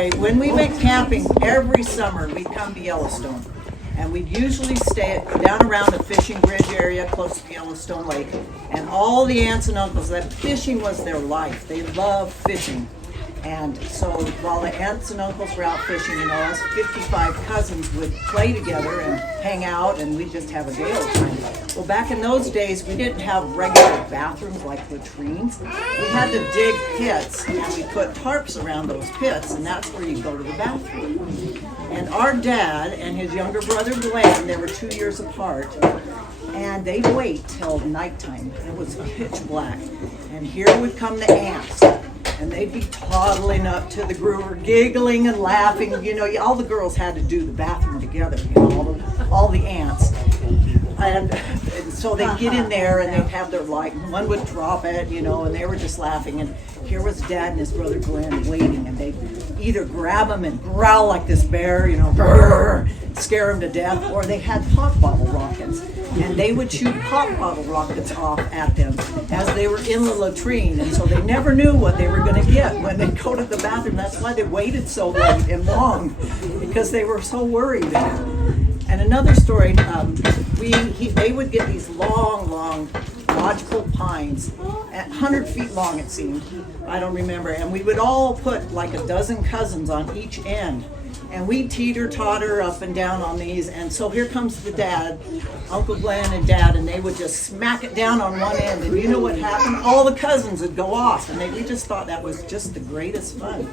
anyway, when we went camping every summer, we'd come to Yellowstone. And we'd usually stay down around the fishing bridge area close to Yellowstone Lake. And all the aunts and uncles, that fishing was their life. They loved fishing. And so while the aunts and uncles were out fishing, us 55 cousins would play together and hang out, and we'd just have a gay old time. Well, back in those days, we didn't have regular bathrooms like latrines. We had to dig pits, and we put tarps around those pits, and that's where you go to the bathroom. And our dad and his younger brother Glenn, they were 2 years apart, and they'd wait till nighttime. It was pitch black, and here would come the aunts. And they'd be toddling up to the groover, giggling and laughing. All the girls had to do the bathroom together, all the aunts. And so they'd get in there and they'd have their light, and one would drop it, and they were just laughing. And here was Dad and his brother Glenn waiting, and they'd either grab him and growl like this bear, brrr, scare him to death, or they had pop bottle rockets. And they would shoot pop bottle rockets off at them as they were in the latrine. And so they never knew what they were going to get when they'd go to the bathroom. That's why they waited so late and long, because they were so worried. And another story, they would get these long logical pines, at 100 feet long it seemed, I don't remember, and we would all put like a dozen cousins on each end, and we'd teeter-totter up and down on these, and so here comes the dad, Uncle Glenn and Dad, and they would just smack it down on one end, and you know what happened? All the cousins would go off, and we just thought that was just the greatest fun.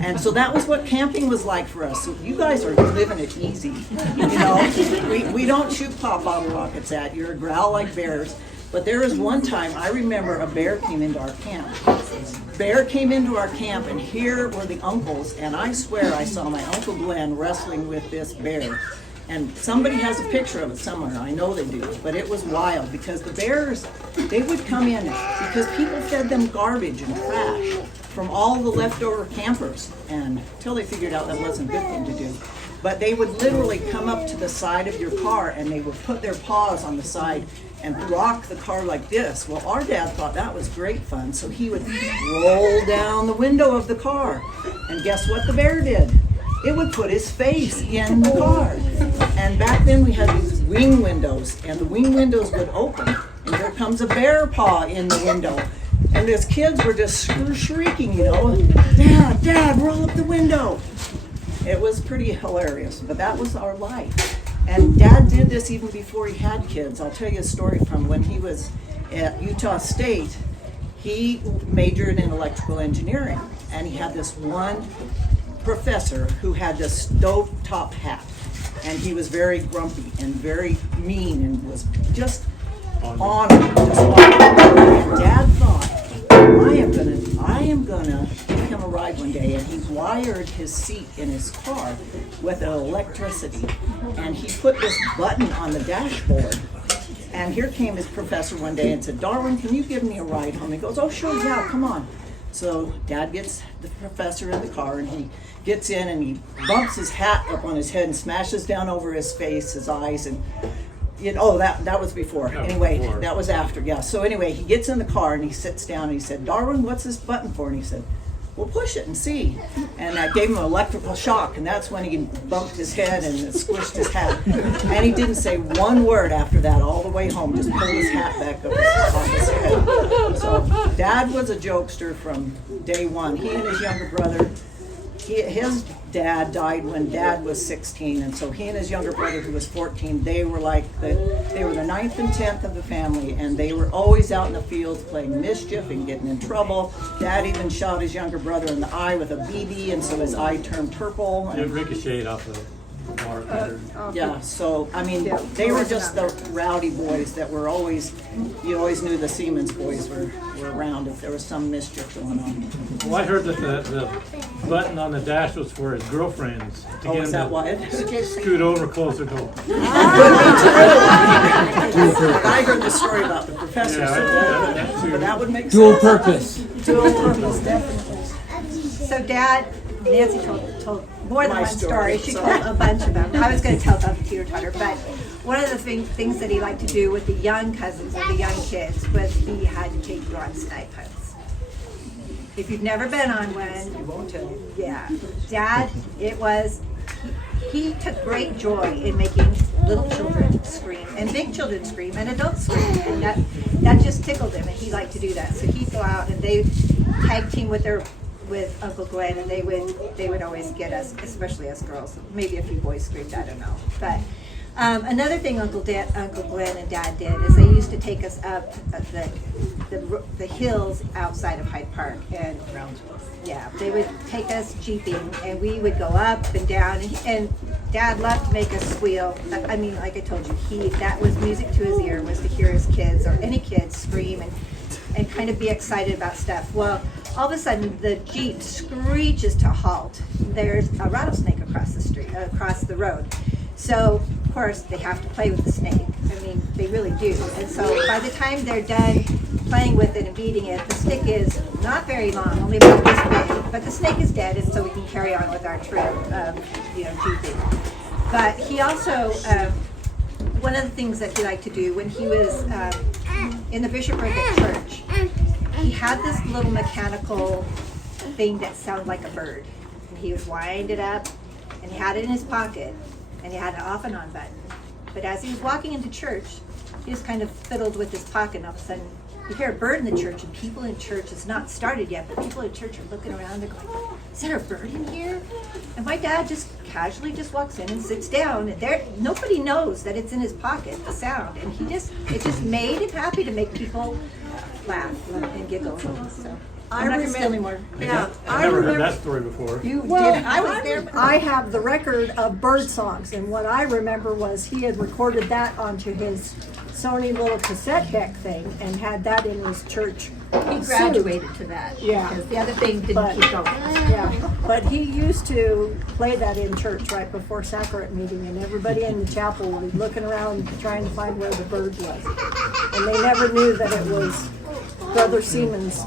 And so that was what camping was like for us. So you guys are living it easy, We don't shoot pop bottle rockets at you or growl like bears. But there was one time, I remember a bear came into our camp. Bear came into our camp, and here were the uncles, and I swear I saw my Uncle Glenn wrestling with this bear. And somebody has a picture of it somewhere, I know they do, but it was wild, because the bears, they would come in, because people fed them garbage and trash from all the leftover campers, and until they figured out that wasn't a good thing to do. But they would literally come up to the side of your car, and they would put their paws on the side and rock the car like this. Well, our dad thought that was great fun, so he would roll down the window of the car. And guess what the bear did? It would put his face in the car. And back then we had these wing windows, and the wing windows would open, and there comes a bear paw in the window. And his kids were just shrieking, Dad, roll up the window. It was pretty hilarious, but that was our life. And Dad did this even before he had kids. I'll tell you a story from when he was at Utah State. He majored in electrical engineering, and he had this one professor who had this stovetop hat, and he was very grumpy and very mean and was just on him. And Dad thought, I am gonna give him a ride one day, and he wired his seat in his car with electricity, and he put this button on the dashboard. And here came his professor one day and said, Darwin, can you give me a ride home? He goes, oh sure, yeah, come on. So Dad gets the professor in the car, and he gets in and he bumps his hat up on his head and smashes down over his face, his eyes, and that was before. That was after, yeah. So anyway, he gets in the car and he sits down and he said, Darwin, what's this button for? And he said, well, push it and see. And I gave him an electrical shock, and that's when he bumped his head and squished his hat. And he didn't say one word after that all the way home, just pulled his hat back up off his head. So Dad was a jokester from day one. He and his younger brother, his dad died when Dad was 16, and so he and his younger brother, who was 14, they were the 9th and 10th of the family, and they were always out in the fields playing mischief and getting in trouble. Dad even shot his younger brother in the eye with a BB, and so his eye turned purple. It ricocheted off the bar. Yeah, so they were just the rowdy boys that were always, you always knew the Seamons boys were around if there was some mischief going on. Well, I heard that the button on the dash was for his girlfriends to get is that why? scoot over closer to him. I heard the story about the professor, but that would make sense. Dual purpose, definitely. So Dad, Nancy told more than My one story. She told a bunch of them. I was going to tell about the teeter-totter, but one of the things that he liked to do with the young cousins or the young kids was he had to take you on snipe hunts. If you've never been on one, yeah, Dad, he took great joy in making little children scream and big children scream and adults scream, and that just tickled him, and he liked to do that. So he'd go out and they tag team with Uncle Glenn, and they would always get us, especially us girls. Maybe a few boys screamed, I don't know. But another thing Uncle Glenn and Dad did is they used to take us up the hills outside of Hyde Park, and yeah, they would take us jeeping, and we would go up and down, and Dad loved to make us squeal. I mean, like I told you, that was music to his ear, was to hear his kids or any kids scream and kind of be excited about stuff. Well, all of a sudden the Jeep screeches to a halt. There's a rattlesnake across the road. So of course they have to play with the snake. I mean, they really do. And so by the time they're done playing with it and beating it, the stick is not very long, only about this big, but the snake is dead, and so we can carry on with our trip, jeeping. But he also, one of the things that he liked to do when he was in the bishopric at church, he had this little mechanical thing that sounded like a bird. And he would wind it up, and he had it in his pocket, and he had an off and on button. But as he was walking into church, he just kind of fiddled with his pocket, and all of a sudden you hear a bird in the church, and people in church, it's not started yet, but people in church are looking around, they're going, is there a bird in here? And my dad just casually just walks in and sits down, and nobody knows that it's in his pocket, the sound, and it just made him happy to make people laugh and giggle. So I'm not gonna steal anymore. Yeah, I've never heard that story before. You Well, did. I was there. I have the record of bird songs, and what I remember was he had recorded that onto his Sony little cassette deck thing and had that in his church. He graduated to that. Yeah. Because the other thing didn't But- keep going. Yeah, but he used to play that in church right before sacrament meeting, and everybody in the chapel would be looking around trying to find where the bird was. And they never knew that it was Brother Seamons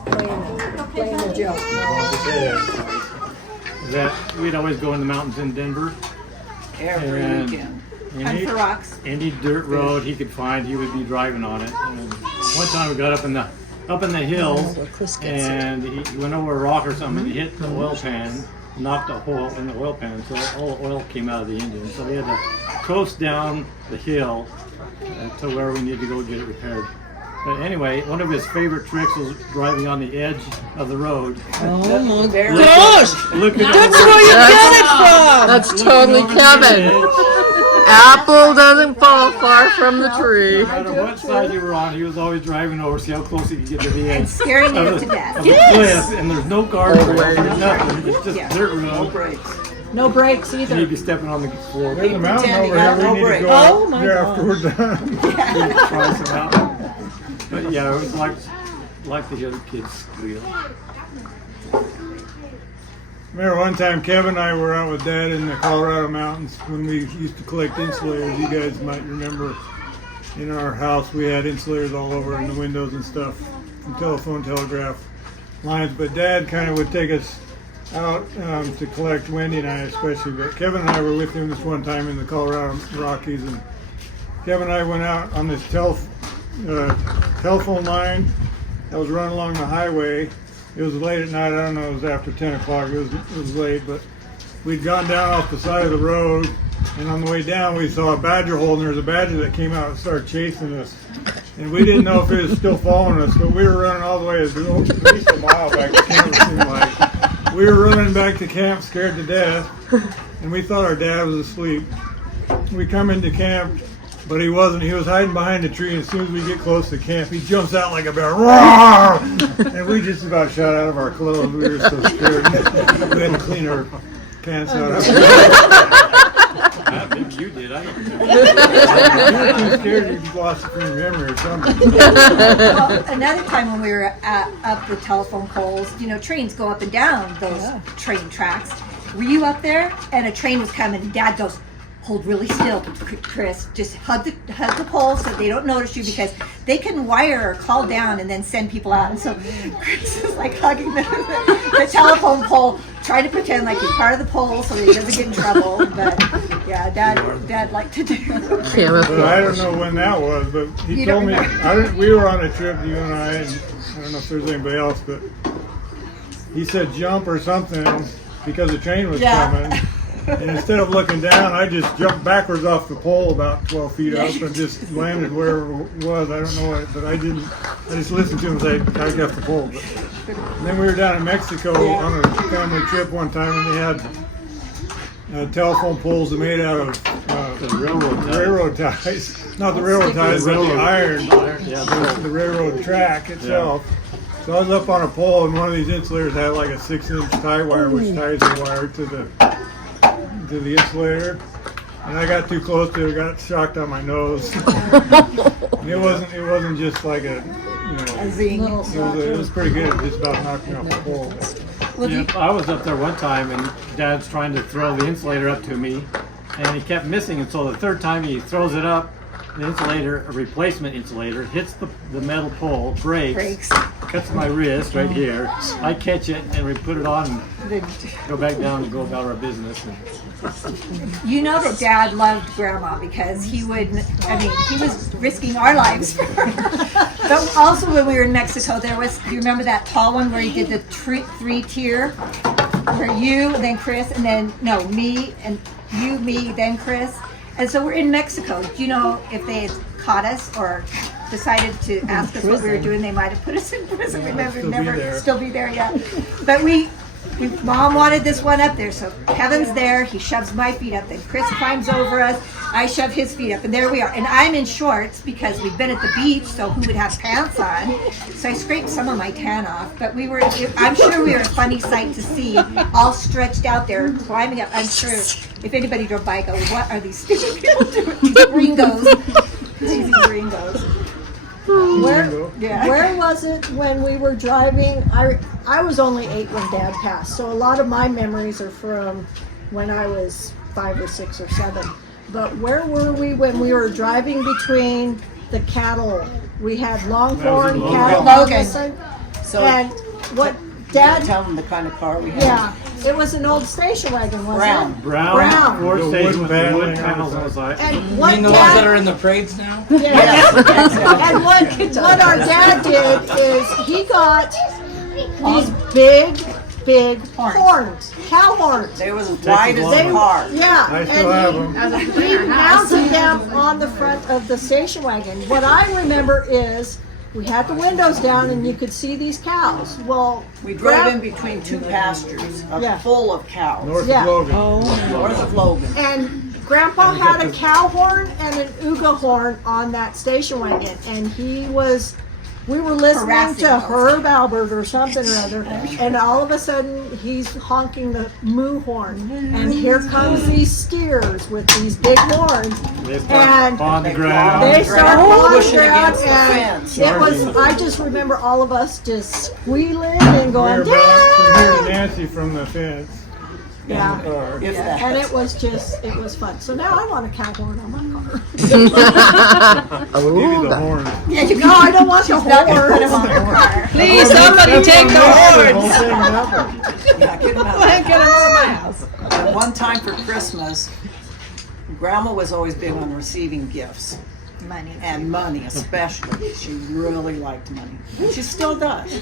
playing a joke. That we'd always go in the mountains in Denver. Every And weekend. Hunt for rocks. Any dirt road he could find, he would be driving on it. And one time we got up in the hills, and he went over a rock or something. And he hit the oil pan, knocked a hole in the oil pan, so all the oil came out of the engine. So we had to coast down the hill to where we needed to go get it repaired. But anyway, one of his favorite tricks was driving on the edge of the road. Oh my Very gosh! Looking That's over, where you get it from! That's looking totally over the Kevin. edge. Apple doesn't fall far from the tree. No matter what side you were on, he was always driving over, see how close he could get to the edge. And scaring of you the- to death. of the cliff, and there's no guardrail, there's nothing. It's just Yeah. dirt no road. brakes. No brakes And either. you'd be stepping on the floor. There's a mountain Pretend you over here. got no We need to break. go Oh out my there God. after we're done. Try some out. But yeah, it was like to hear the kids squeal. Remember one time Kevin and I were out with Dad in the Colorado mountains when we used to collect insulators. You guys might remember in our house we had insulators all over in the windows and stuff, and telephone, telegraph lines. But Dad kind of would take us out to collect, Wendy and I especially. But Kevin and I were with him this one time in the Colorado Rockies, and Kevin and I went out on this telephone line that was running along the highway. It was late at night. I don't know. It was after 10 o'clock. It was late, but we'd gone down off the side of the road, and on the way down, we saw a badger hole, and there was a badger that came out and started chasing us. And we didn't know if it was still following us, but we were running all the way at least a mile back to camp. It seemed like we were running back to camp, scared to death, and we thought our dad was asleep. We come into camp. But he wasn't. He was hiding behind a tree. And as soon as we get close to camp, he jumps out like a bear. Roar! And we just about shot out of our clothes. We were so scared. We had to clean our pants out. I think you did. I don't know. You were too scared you lost it from your memory or something. Well, another time when we were up the telephone poles, trains go up and down those train tracks. Were you up there? And a train was coming, and Dad goes, hold really still, Chris. Just hug the pole so they don't notice you, because they can wire or call down and then send people out. And so Chris is like hugging the telephone pole, trying to pretend like he's part of the pole so that he doesn't get in trouble. But yeah, Dad liked to do. But I don't know when that was, but he You told don't me, remember? we were on a trip, you and I don't know if there's anybody else, but he said jump or something because the train was Yeah. coming. And instead of looking down, I just jumped backwards off the pole about 12 feet up and just landed where it was. I don't know what, but I didn't. I just listened to him say, I got the pole. But then we were down in Mexico on a family trip one time, and they had telephone poles made out of The railroad ties. Not the railroad ties, but the iron, Yeah, the railroad track itself. So I was up on a pole, and one of these insulators had like a 6-inch tie wire, which ties the wire to the insulator, and I got too close to it, got shocked on my nose. And it wasn't just like a Zing. it was pretty good. It just about knocked me off the pole. Yeah, I was up there one time and Dad's trying to throw the insulator up to me and he kept missing, and so the third time he throws it up, the insulator, a replacement insulator, hits the metal pole, breaks, cuts my wrist right here. I catch it and we put it on and go back down and go about our business. You know that Dad loved Grandma because he would, he was risking our lives for her. But also when we were in Mexico, do you remember that tall one where he did the 3-tier? Where you, and then Chris, and then, no, me, and you, me, then Chris. And so we're in Mexico. Do you know if they had caught us or decided to ask us what we were doing, they might have put us in prison. Remember, still be there, yeah. But Mom wanted this one up there, so Kevin's there. He shoves my feet up, then Chris climbs over us. I shove his feet up, and there we are. And I'm in shorts because we've been at the beach, so who would have pants on? So I scraped some of my tan off. But I'm sure we were a funny sight to see, all stretched out there, climbing up. I'm sure if anybody drove by, go, what are these stupid people doing? These gringos. These gringos. Where was it when we were driving? I was only 8 when Dad passed, so a lot of my memories are from when I was 5 or 6 or 7. But where were we when we were driving between the cattle? We had Longhorn cattle. Logan. So And what Dad, Dad? tell them the kind of car we had. Yeah, it was an old station wagon, wasn't it? Brown. Ford The station wood with the wood paneling panels on on the the side. And what You mean the ones that Dad? are in the parades now? Yes. And what our dad did is he got these big horns, cow horns. They was as wide as They- the car. Yeah, I still have them. he mounted them on the front of the station wagon. What I remember is we had the windows down and you could see these cows. Well, We drove in between 2 pastures full of cows. North Yeah. of Logan. North of Logan. and Grandpa had a cow horn and an Uga horn on that station wagon, and we were listening Harassing to us. Herb Albert or something or other, and all of a sudden he's honking the moo horn, and here comes these steers with these big horns, They start and on the They ground. they start pulling pushing ground, against the and fence. it was. I just remember all of us just squealing and We going, were about from here to Dad! Nancy from the fence. Yeah. Car. If that. And it was fun. So now I want a cow horn on my car. I'll give you the horn. No, I don't want the Not gonna put him horn. on her car. Please, somebody take the The horns. whole thing happened. Yeah, get 'em out. Get them out of my house. And one time for Christmas, Grandma was always big on receiving gifts. Money. And money especially. She really liked money. And she still does.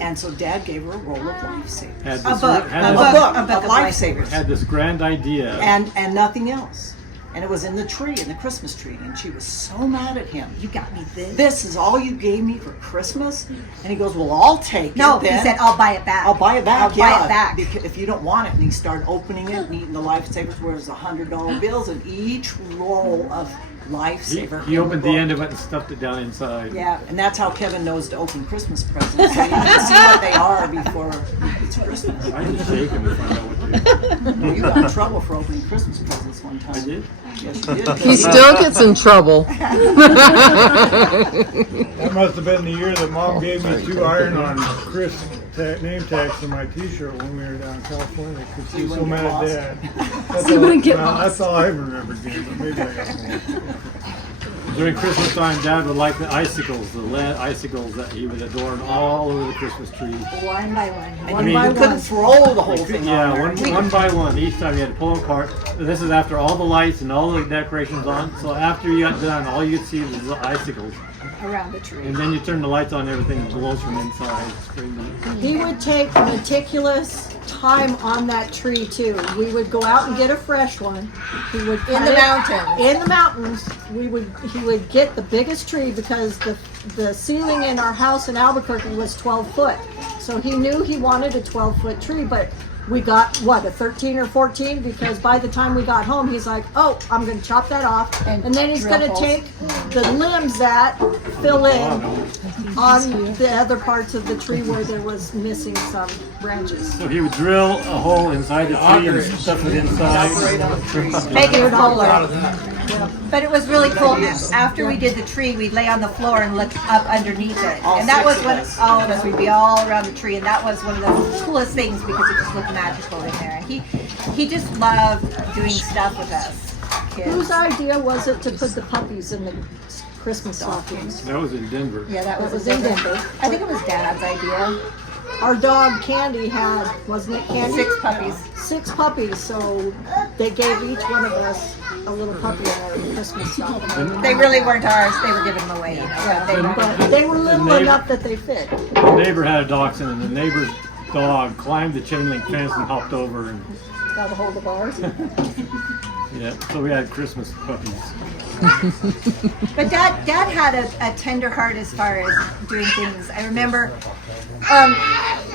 And so Dad gave her a roll of lifesavers. Had A this, book had of this, lifesavers. had this grand idea. And nothing else. And it was in the tree, in the Christmas tree. And she was so mad at him. You got me this. This is all you gave me for Christmas? And he goes, well, I'll take No, it he then. said, I'll buy it back. I'll buy it back. I'll buy it back. Because if you don't want it, and he started opening it and eating the lifesavers, where there's $100 bills, and each roll of lifesaver. He opened the book. end of it and stuffed it down inside. Yeah, and that's how Kevin knows to open Christmas presents. So you can see what they are before it's Christmas. I just shake him to find out what to do. Well, you got in trouble for opening Christmas presents one time. I did? Yes, you did. He still gets in trouble. That must have been the year that Mom gave me 2 iron-on Chris name tags for my T-shirt when we were down in California because she was so mad at Dad. That's all I remember, Jim, but maybe I got more. During Christmas time, Dad would like the icicles, the lead icicles that he would adorn all over the Christmas tree. One by one. And you couldn't throw the whole thing on Yeah, there. one by one. Each time you had to pull apart. This is after all the lights and all the decorations on. So after you got done, all you could see was the icicles around the tree. And then you turn the lights on, everything glows from inside. He would take meticulous time on that tree too. We would go out and get a fresh one. He would In the mountains. In the mountains, he would get the biggest tree because the ceiling in our house in Albuquerque was 12 foot. So he knew he wanted a 12-foot tree, but we got, a 13 or 14? Because by the time we got home, he's like, oh, I'm going to chop that off. And then he's going to take the limbs that fill in on the other parts of the tree where there was missing some branches. So he would drill a hole inside the tree and stuff it inside. Make it fuller. But it was really cool. After we did the tree, we'd lay on the floor and look up underneath it. And that was what all of us, we'd be all around the tree. And that was one of the coolest things because it just looked magical in there. And he just loved doing stuff with us kids. Whose idea was it to put the puppies in the Christmas stockings? That was in Denver. Yeah, that That was was in Denver. I think it was Dad's idea. Our dog Candy had, wasn't it Candy? 6 puppies. 6 puppies, so they gave each one of us a little puppy in our Christmas stocking. They really weren't ours. They were giving them away. You know, But they were little enough that they fit. The neighbor had a dachshund, and the neighbor's dog climbed the chain link fence and hopped over. And Got a hold of ours. yeah, so we had Christmas puppies. But Dad had a tender heart as far as doing things. I remember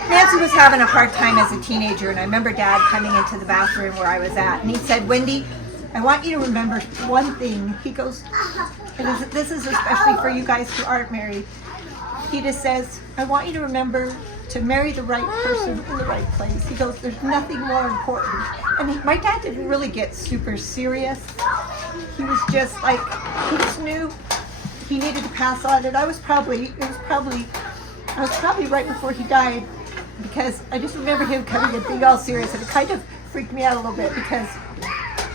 Nancy was having a hard time as a teenager, and I remember Dad coming into the bathroom where I was at, and he said, Wendy, I want you to remember one thing. He goes, this is especially for you guys who aren't married. He just says, I want you to remember to marry the right person in the right place. He goes, there's nothing more important. And my dad didn't really get super serious. He was just like, he just knew he needed to pass on. And I was probably right before he died, because I just remember him coming and being all serious, and it kind of freaked me out a little bit because,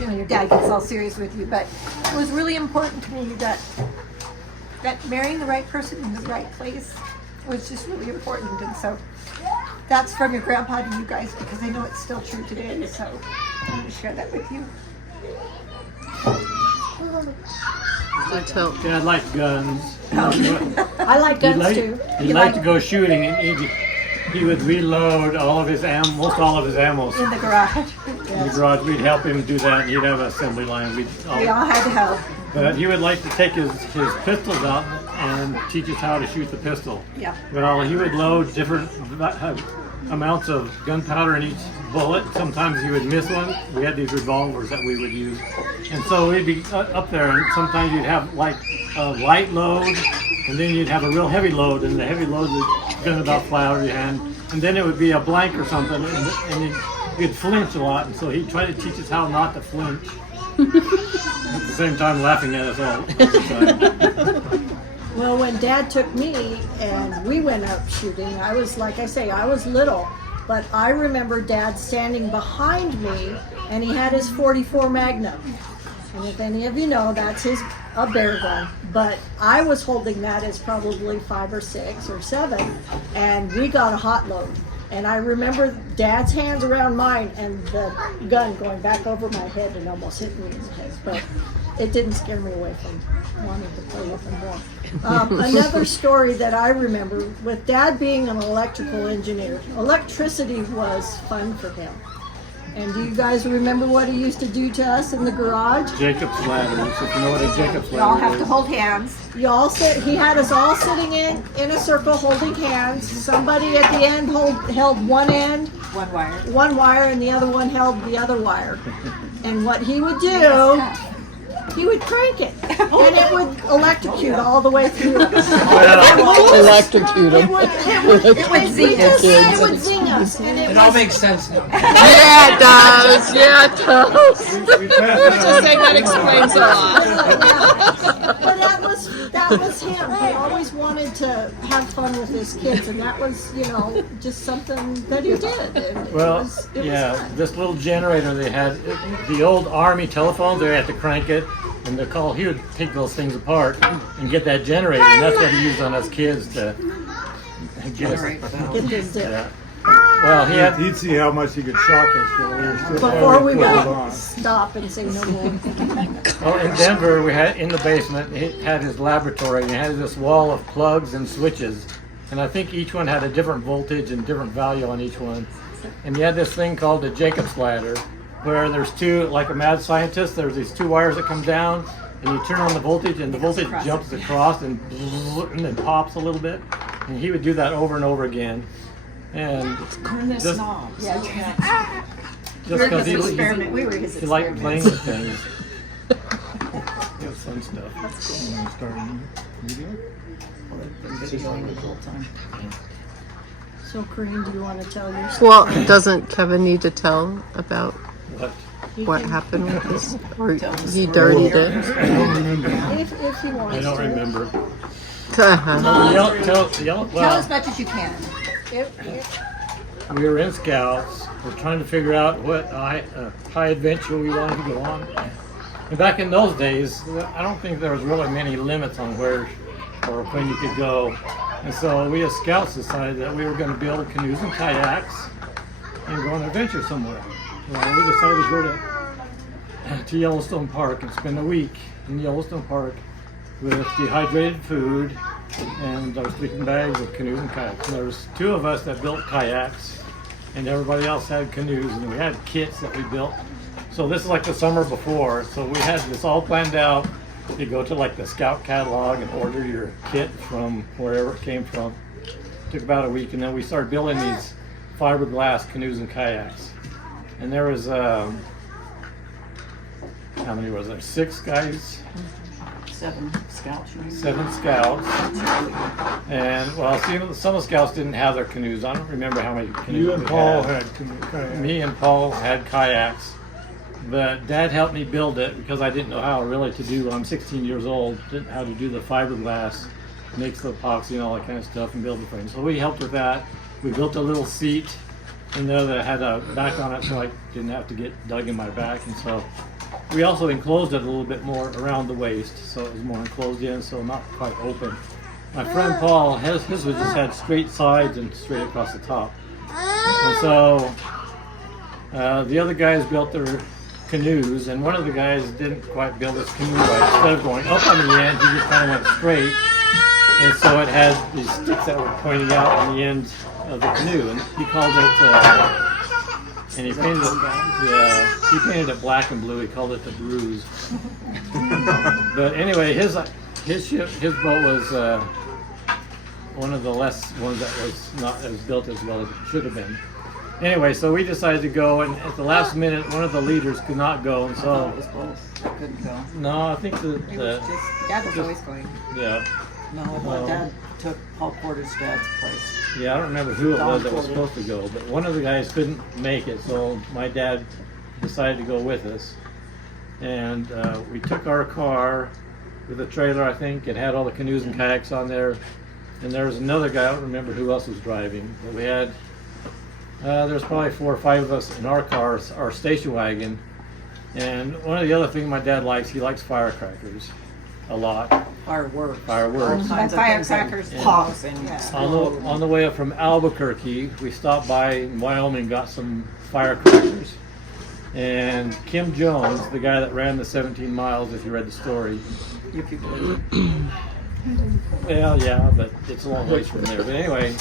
you know, your dad gets all serious with you. But it was really important to me that marrying the right person in the right place was just really important. And so that's from your grandpa to you guys, because I know it's still true today. So I want to share that with you. Dad liked guns. I like guns too. He liked to go shooting, and he would reload all of his most all of his ammo In the garage. in the garage. We'd help him do that, and he'd have an assembly line. We all had to help. But he would like to take his pistols out and teach us how to shoot the pistol. Yeah. Well, he would load different amounts of gunpowder in each bullet. Sometimes he would miss one. We had these revolvers that we would use. And so we'd be up there, and sometimes you'd have like a light load, and then you'd have a real heavy load, and the heavy load was going to about fly out of your hand. And then it would be a blank or something, and you'd flinch a lot. And so he'd try to teach us how not to flinch. At the same time laughing at us all the time. Well, when Dad took me and we went out shooting, I was, like I say, I was little, but I remember Dad standing behind me, and he had his .44 Magnum. And if any of you know, that's a bear gun. But I was holding that as probably 5 or 6 or 7, and we got a hot load. And I remember Dad's hands around mine and the gun going back over my head and almost hitting me in the head. But it didn't scare me away from wanting to play with him more. Another story that I remember, with Dad being an electrical engineer, electricity was fun for him. And do you guys remember what he used to do to us in the garage? Jacob's ladder. So if you know what a Jacob's We all ladder have to hold hands. He had us all sitting in a circle holding hands. Somebody at the end held one end, One wire. and the other one held the other wire. And what he would do, he would crank it, and it would electrocute all the way through. Electrocute them. It would zing us. It would zing us, and It all makes sense now. Yeah, it does. Yeah, it does. Just saying that explains a lot. But that was him. He always wanted to have fun with his kids, and that was, just something that he did. And Well, it was fun. this little generator they had, the old Army telephones, they had to crank it, and he would take those things apart and get that generator, and that's what he used on us kids to get us. Get this dip. Yeah. Well, he had He'd see how much he could shock us, but we were still Before we put would it on. stop and say no more. well, in Denver. We had in the basement. He had his laboratory. And he had this wall of plugs and switches, and I think each one had a different voltage and different value on each one. And he had this thing called the Jacob's ladder, where there's two, like a mad scientist. There's these two wires that come down, and you turn on the voltage, and the voltage jumps across and then pops a little bit. And he would do that over and over again. And just Yeah, because he Experiment. We were his he liked playing experiments. with things. It was fun stuff. Starting video? Been videoing the whole time. so Corinne, do you want to tell your story? Well, doesn't Kevin need to tell about But what happened with this? Or Tell the he story. dirtied it? I don't remember. If he wants I don't to. remember. Uh-huh. Tell Well, as much as you can. we were in Scouts. We're trying to figure out what high adventure we wanted to go on. And back in those days, I don't think there was really many limits on where or when you could go. And so we as Scouts decided that we were going to build canoes and kayaks and go on an adventure somewhere. Well, we decided to go to Yellowstone Park and spend a week in Yellowstone Park with dehydrated food and our sleeping bags of canoes and kayaks. And there was two of us that built kayaks, and everybody else had canoes, and we had kits that we built. So this is like the summer before, so we had this all planned out. You go to like the Scout catalog and order your kit from wherever it came from. Took about a week, and then we started building these fiberglass canoes and kayaks. And there was how many was there? 6 guys, 7 scouts. 7 scouts. And well, see, some of the scouts didn't have their canoes. I don't remember how many canoes You and we Paul had. had kayak. Me and Paul had kayaks, but Dad helped me build it because I didn't know how really to do. I'm 16 years old, didn't know how to do the fiberglass, mix the epoxy and all that kind of stuff, and build the frame. So we helped with that. We built a little seat in there that had a back on it, so I didn't have to get dug in my back. And so we also enclosed it a little bit more around the waist, so it was more enclosed in, so not quite open. My friend Paul, his was just had straight sides and straight across the top. And so the other guys built their canoes, and one of the guys didn't quite build his canoe right. Instead of going up on the end, he just kind of went straight. And so it had these sticks that were pointing out on the end of the canoe, and he called it, and he painted it, he painted it black and blue. He called it the Bruise. But anyway, his boat was one of the less ones that was not as built as well as it should have been. Anyway, so we decided to go, and at the last minute, one of the leaders could not go, and so It was both. I couldn't go. no, I think Dad was always going. yeah. No, my dad took Paul Porter's dad's place. Yeah, I don't remember who it was that was supposed to go, but one of the guys couldn't make it, so my dad decided to go with us. And we took our car with a trailer, I think. It had all the canoes and kayaks on there. And there was another guy, I don't remember who else was driving, but we had, there's probably 4 or 5 of us in our car, our station wagon. And one of the other things my dad likes, he likes firecrackers a lot. Fireworks. Fireworks. All kinds of things that Firecrackers. pop and On the way up from Albuquerque, we stopped by in Wyoming and got some firecrackers. And Kim Jones, the guy that ran the 17 miles, if you read the story. If you believe it. Well, yeah, but it's a long ways from there. But anyway,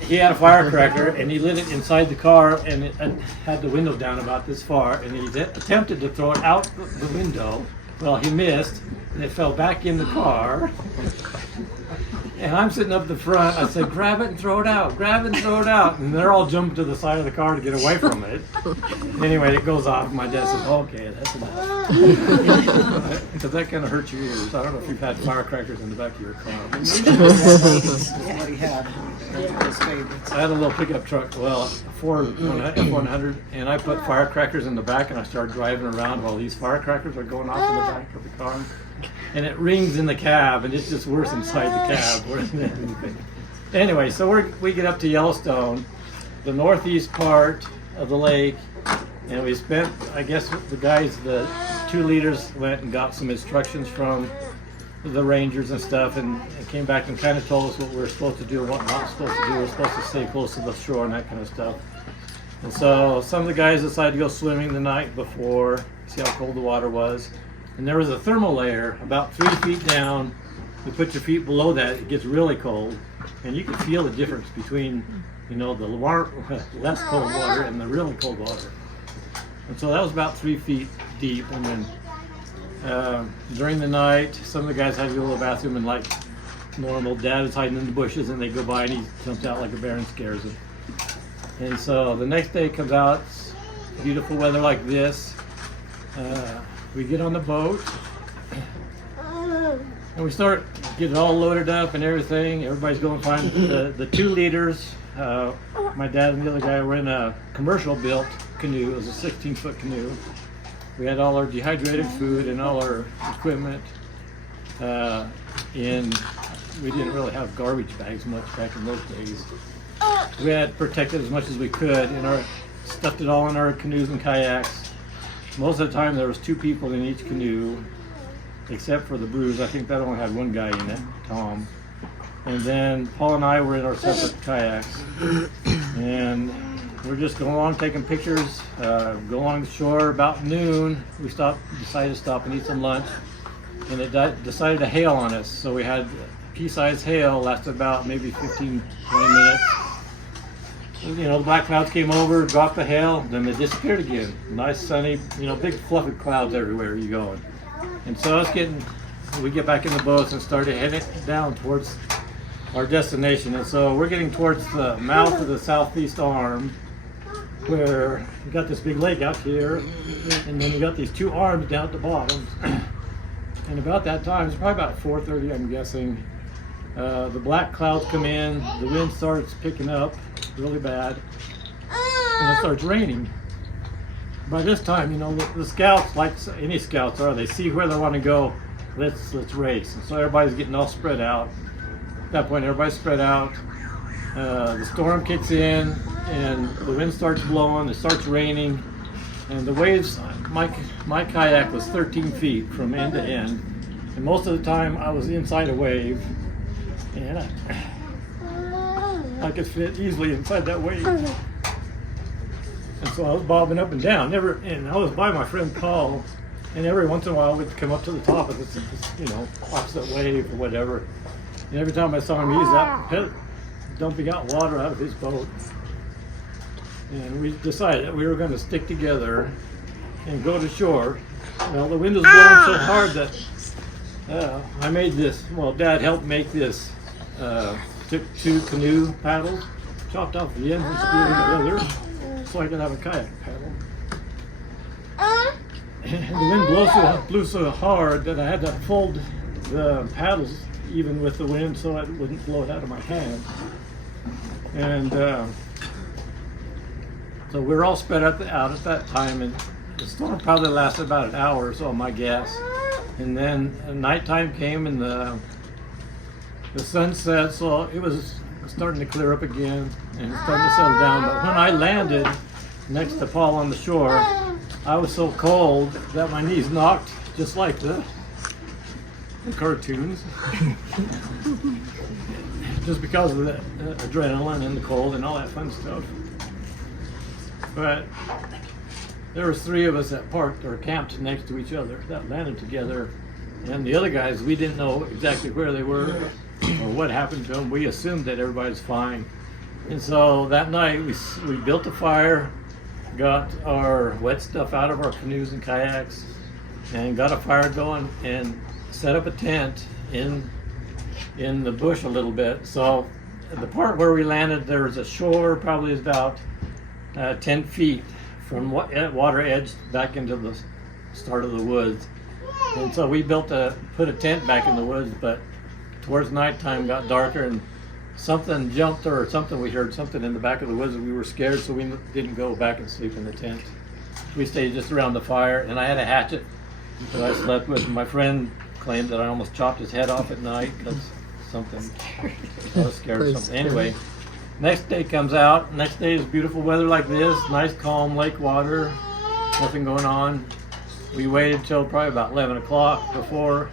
he had a firecracker and he lit it inside the car, and it had the window down about this far, and he attempted to throw it out the window. Well, he missed, and it fell back in the car. And I'm sitting up the front. I said, grab it and throw it out. Grab it and throw it out. And they're all jumping to the side of the car to get away from it. Anyway, it goes off. My dad says, okay, that's enough. Because that kind of hurts your ears. I don't know if you've had firecrackers in the back of your car. That's what he had. Those were his favorites. I had a little pickup truck, well, a Ford F-100, and I put firecrackers in the back, and I started driving around while these firecrackers are going off in the back of the car. And it rings in the cab, and it's just worse inside the cab. Worse than anything. Anyway, so we get up to Yellowstone, the northeast part of the lake, and we spent, I guess the guys, the 2 leaders went and got some instructions from the rangers and stuff, and came back and kind of told us what we were supposed to do and what not supposed to do. We were supposed to stay close to the shore and that kind of stuff. And so some of the guys decided to go swimming the night before, see how cold the water was. And there was a thermal layer about 3 feet down. You put your feet below that, it gets really cold, and you can feel the difference between, you know, the less cold water and the really cold water. And so that was about 3 feet deep. And then during the night, some of the guys had to go to the bathroom, and like normal, Dad is hiding in the bushes, and they go by and he jumps out like a bear and scares them. And so the next day comes out, it's beautiful weather like this. We get on the boat and we start getting all loaded up and everything. Everybody's going to find the 2 leaders. My dad and the other guy were in a commercial built canoe. It was a 16-foot canoe. We had all our dehydrated food and all our equipment. And we didn't really have garbage bags much back in those days. We had protected as much as we could, and stuffed it all in our canoes and kayaks. Most of the time there was 2 people in each canoe, except for the Bruce. I think that only had 1 guy in it, Tom. And then Paul and I were in our separate kayaks. And we're just going along taking pictures, go along the shore. About noon, we decided to stop and eat some lunch. And it decided to hail on us. So we had pea-sized hail, lasted about maybe 15, 20 minutes. You know, the black clouds came over, dropped the hail, then they disappeared again. Nice sunny, you know, big fluffy clouds everywhere you going. And so we get back in the boats and started heading down towards our destination. And so we're getting towards the mouth of the southeast arm, where you got this big lake out here, and then you got these 2 arms down at the bottom. And about that time, it's probably about 4:30, I'm guessing, the black clouds come in, the wind starts picking up really bad, and it starts raining. By this time, you know, the scouts, like any scouts are, they see where they want to go. Let's race. And so everybody's getting all spread out. At that point, everybody's spread out. The storm kicks in, and the wind starts blowing. It starts raining, and the waves. My kayak was 13 feet from end to end, and most of the time I was inside a wave, and I could fit easily inside that wave. And so I was bobbing up and down. And I was by my friend Paul, and every once in a while we'd come up to the top of this, you know, opposite wave or whatever. And every time I saw him, he's up dumping out water out of his boat. And we decided that we were going to stick together and go to shore. Well, the wind was blowing so hard that I made this. Well, Dad helped make this. Took 2 canoe paddles, chopped off the ends and screwed them together so I could have a kayak paddle. And the wind blew so hard that I had to fold the paddles even with the wind so it wouldn't blow it out of my hand. And so we were all spread out at that time, and the storm probably lasted about an hour or so, my guess. And then nighttime came, and the sun set, so it was starting to clear up again and starting to settle down. But when I landed next to Paul on the shore, I was so cold that my knees knocked just like the cartoons. Just because of the adrenaline and the cold and all that fun stuff. But there was 3 of us that parked or camped next to each other that landed together. And the other guys, we didn't know exactly where they were or what happened to them. We assumed that everybody was fine. And so that night we built a fire, got our wet stuff out of our canoes and kayaks, and got a fire going and set up a tent in the bush a little bit. So the part where we landed, there was a shore, probably about 10 feet from water edge back into the start of the woods. And so we put a tent back in the woods, but towards nighttime got darker and something jumped, or something, we heard something in the back of the woods, and we were scared, so we didn't go back and sleep in the tent. We stayed just around the fire, and I had a hatchet that I slept with. My friend claimed that I almost chopped his head off at night because something, I was scared of something. Anyway, next day comes out. Next day is beautiful weather like this, nice calm lake water, nothing going on. We waited till probably about 11 o'clock before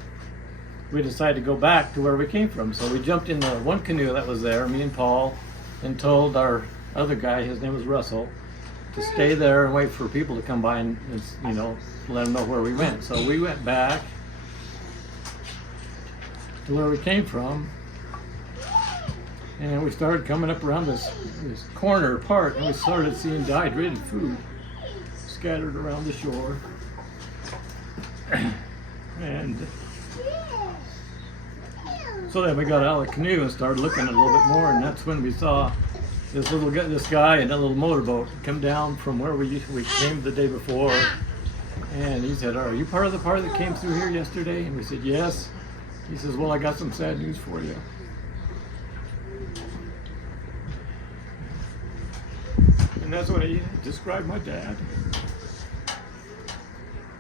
we decided to go back to where we came from. So we jumped in the one canoe that was there, me and Paul, and told our other guy, his name was Russell, to stay there and wait for people to come by and you know, let them know where we went. So we went back to where we came from, and we started coming up around this corner part, and we started seeing dehydrated food scattered around the shore. And so then we got out of the canoe and started looking a little bit more, and that's when we saw this guy in a little motorboat come down from where we came the day before. And he said, "Are you part of the party that came through here yesterday?" And we said, "Yes." He says, "Well, I got some sad news for you." And that's when he described my dad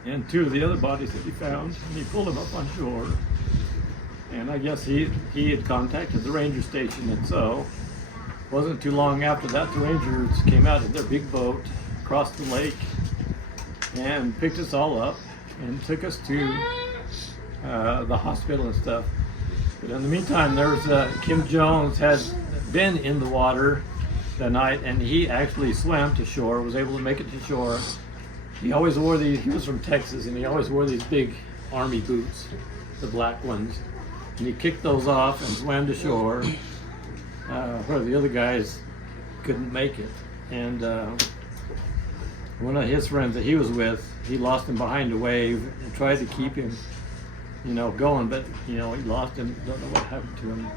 and two of the other bodies that he found, and he pulled them up on shore. And I guess he had contacted the ranger station, and so wasn't too long after that the rangers came out in their big boat, crossed the lake, and picked us all up and took us to the hospital and stuff. But in the meantime, there was Kim Jones had been in the water that night, and he actually swam to shore, was able to make it to shore. He always wore these, he was from Texas, and he always wore these big army boots, the black ones. And he kicked those off and swam to shore, where the other guys couldn't make it. And one of his friends that he was with, he lost him behind a wave and tried to keep him, you know, going, but you know, he lost him. Don't know what happened to him.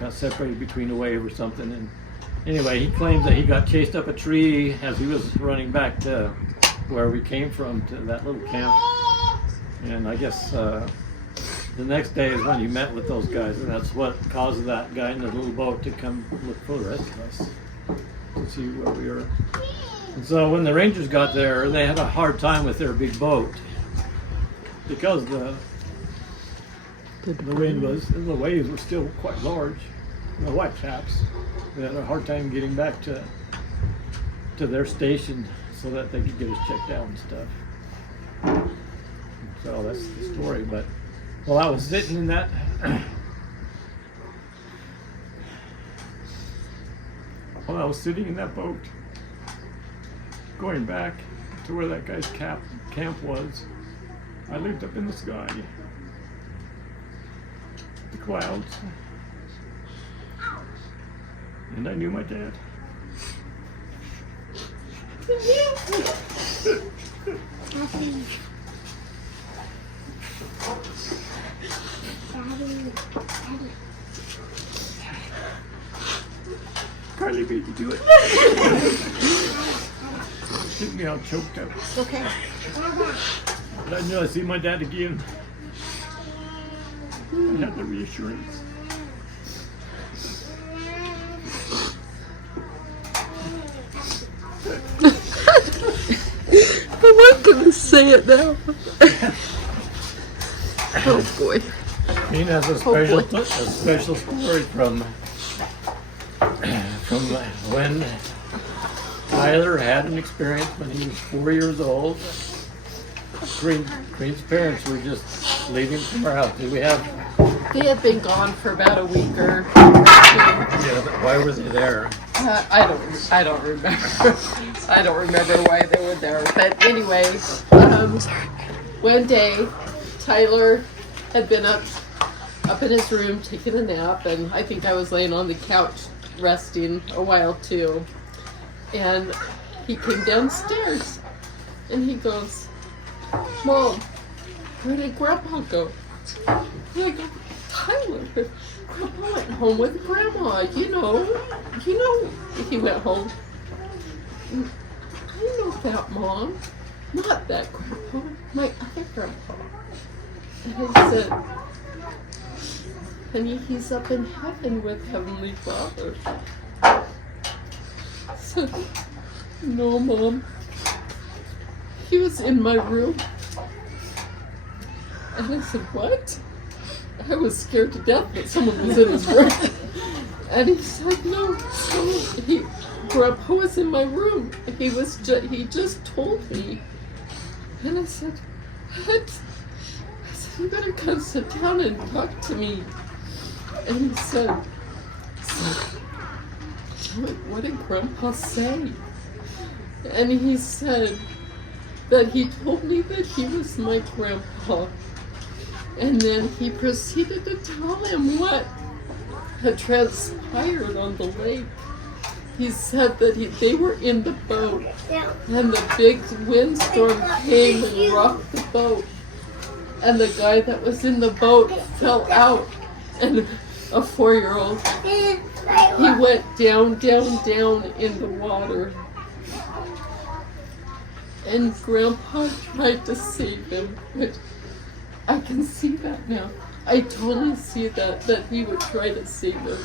Got separated between a wave or something. And anyway, he claims that he got chased up a tree as he was running back to where we came from, to that little camp. And I guess the next day is when he met with those guys, and that's what caused that guy in the little boat to come look for the rest of us to see where we were. And so when the Rangers got there, they had a hard time with their big boat because the wind was, and the waves were still quite large, the white caps. They had a hard time getting back to their station so that they could get us checked out and stuff. So that's the story. But while I was sitting in that boat, going back to where that guy's camp was, I looked up in the sky, the clouds, and I knew my dad. Carly made me do it. Getting me all choked up. Okay. But I knew I'd see my dad again. I had the reassurance. I want to say it now. Oh boy. Dean has a special story from when Tyler had an experience when he was 4 years old. Green's parents were just leaving from our house. Did we have? They had been gone for about a week or two. Yeah, but why were they there? I don't remember. I don't remember why they were there. But anyway, one day Tyler had been up in his room taking a nap, and I think I was laying on the couch resting a while too. And he came downstairs, and he goes, "Mom, where did Grandpa go?" And I go, "Tyler, Grandpa went home with Grandma. You know, he went home." "I know that, Mom. Not that Grandpa, my other Grandpa." And I said, "Honey, he's up in heaven with Heavenly Father." I said, "No, Mom. He was in my room." And I said, "What?" I was scared to death that someone was in his room. And he said, "No, Grandpa was in my room. He just told me." And I said, "What?" I said, you better come sit down and talk to me. And he said, what did Grandpa say? And he said that he told me that he was my grandpa. And then he proceeded to tell him what had transpired on the lake. He said that they were in the boat, and the big windstorm came and rocked the boat. And the guy that was in the boat fell out, and a 4-year-old, he went down, down, down in the water. And Grandpa tried to save him, which I can see that now. I totally see that he would try to save him.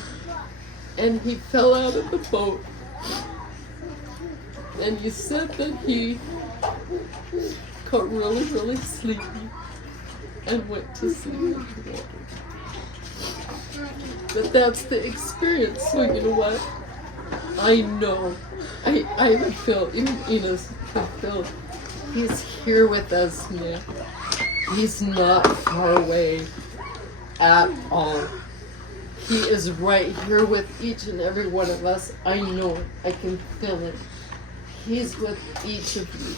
And he fell out of the boat. And he said that he got really, really sleepy and went to sleep in the water. But that's the experience. So you know what? I know. I would feel, even Enos could feel, he's here with us now. He's not far away at all. He is right here with each and every one of us. I know it. I can feel it. He's with each of you.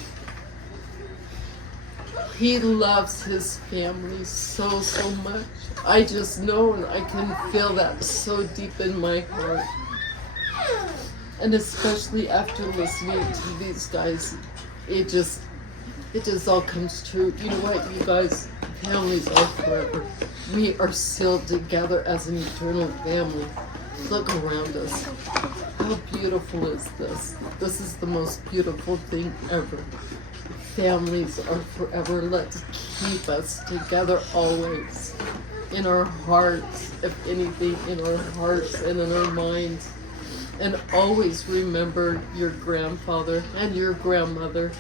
He loves his family so, so much. I just know and I can feel that so deep in my heart. And especially after listening to these guys, it just all comes true. You know what, you guys, families are forever. We are sealed together as an eternal family. Look around us. How beautiful is this? This is the most beautiful thing ever. Families are forever. Let's keep us together always. In our hearts, if anything, in our hearts and in our minds. And always remember your grandfather and your grandmother.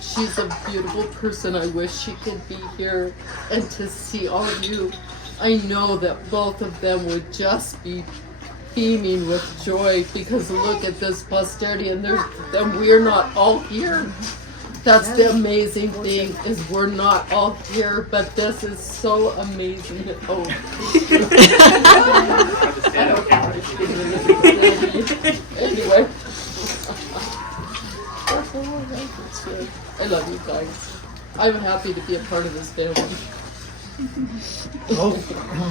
She's a beautiful person. I wish she could be here and to see all of you. I know that both of them would just be beaming with joy because look at this posterity and we're not all here. That's the amazing thing is we're not all here, but this is so amazing. Oh. Anyway. I love you guys. I'm happy to be a part of this family.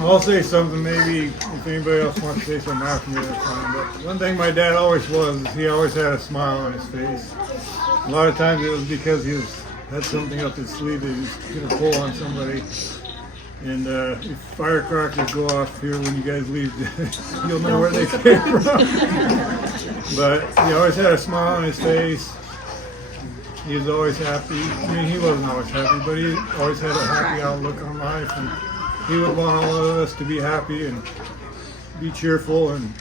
I'll say something maybe if anybody else wants to say something after me, that's fine. But one thing my dad always was, he always had a smile on his face. A lot of times it was because he had something up his sleeve that he was going to pull on somebody. And if firecrackers go off here when you guys leave, you'll know where they came from. But he always had a smile on his face. He was always happy. I mean, he wasn't always happy, but he always had a happy outlook on life. And he would want all of us to be happy and be cheerful and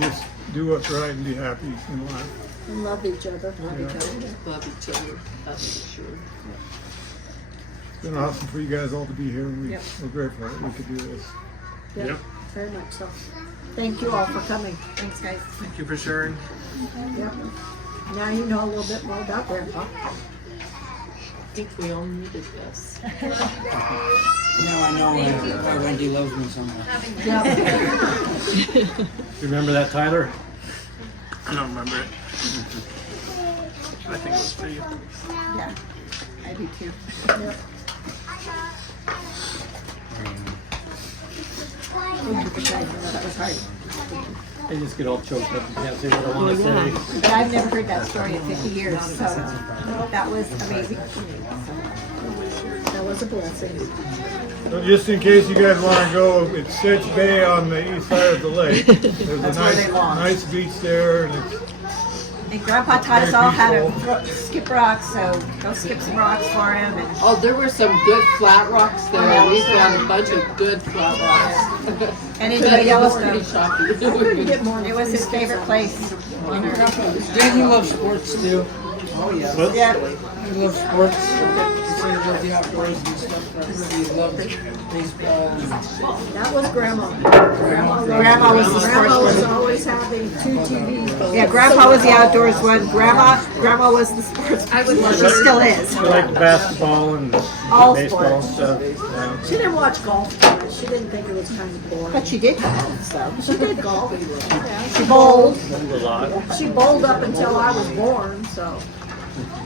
just do what's right and be happy in life. And love each other. Love each other. That's for sure. It's been awesome for you guys all to be here, and we're grateful that we could do this. Yep. Very much so. Thank you all for coming. Thanks, guys. Thank you for sharing. Yep. Now you know a little bit more about Grandpa. I think we all needed this. Now I know why Wendy loves me so much. Yep. Remember that, Tyler? I don't remember it. I think it was for you. Yeah, I do too. Yep. That was hard. I just get all choked up and can't say what I want to say. But I've never heard that story in 50 years, so that was amazing. That was a blessing. So just in case you guys want to go, it's Setch Bay on the east side of the lake. There's a That's where they belong. nice beach there, and it's And Grandpa taught us all how to skip rocks, so go skip some rocks for him. And Oh, there were some good flat rocks there. We found a bunch of good flat rocks. And in That the was pretty Yellowstone, shocking. it was his favorite place. Didn't you love sports too? Oh, yeah. What? Yeah, You love sports? That was Grandma. Grandma was the sports Grandma was one. always having 2 TVs going. Yeah, Grandpa was the outdoors one. Grandma was the sports one. She still is. I like basketball and All baseball sports. stuff. She didn't watch golf too much. She didn't think it was kind of boring. But she did golf, so. She did golf. Yeah, She bowled. A lot. she bowled up until I was born, so.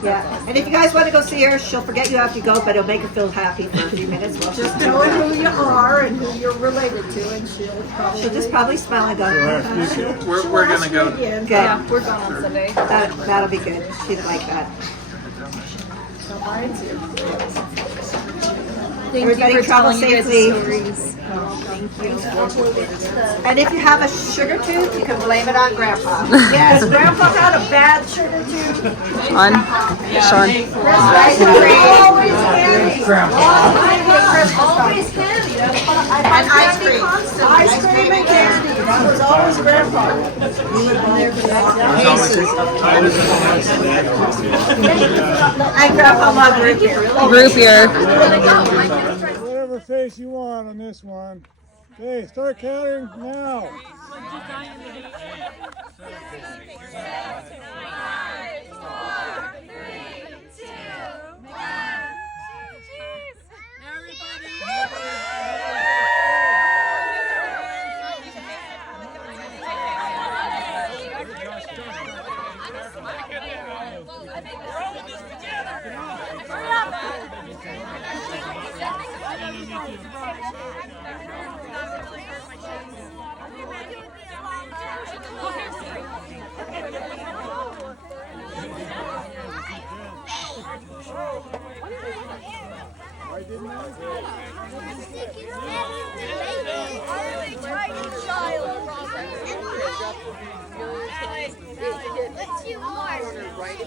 Yeah. And if you guys want to go see her, she'll forget you after you go, but it'll make her feel happy for a few minutes while she's Just doing tell her that. who you are and who you're related to, and She'll just probably smile and go, We're gonna go. again. good. We're going on Sunday. That'll be good. She'd like that. So Brian's here. Thank Everybody you for travel telling you guys' safely. stories. And if you have a sugar tooth, you can blame it on Grandpa. Yes, Grandpa had a bad sugar tooth. On. Sean. Right, always candy. Always candy. And ice cream. Ice cream and candy. That was always Grandpa. And Grandpa loved root beer. Group here. Whatever face you want on this one. Okay, start counting now. Right.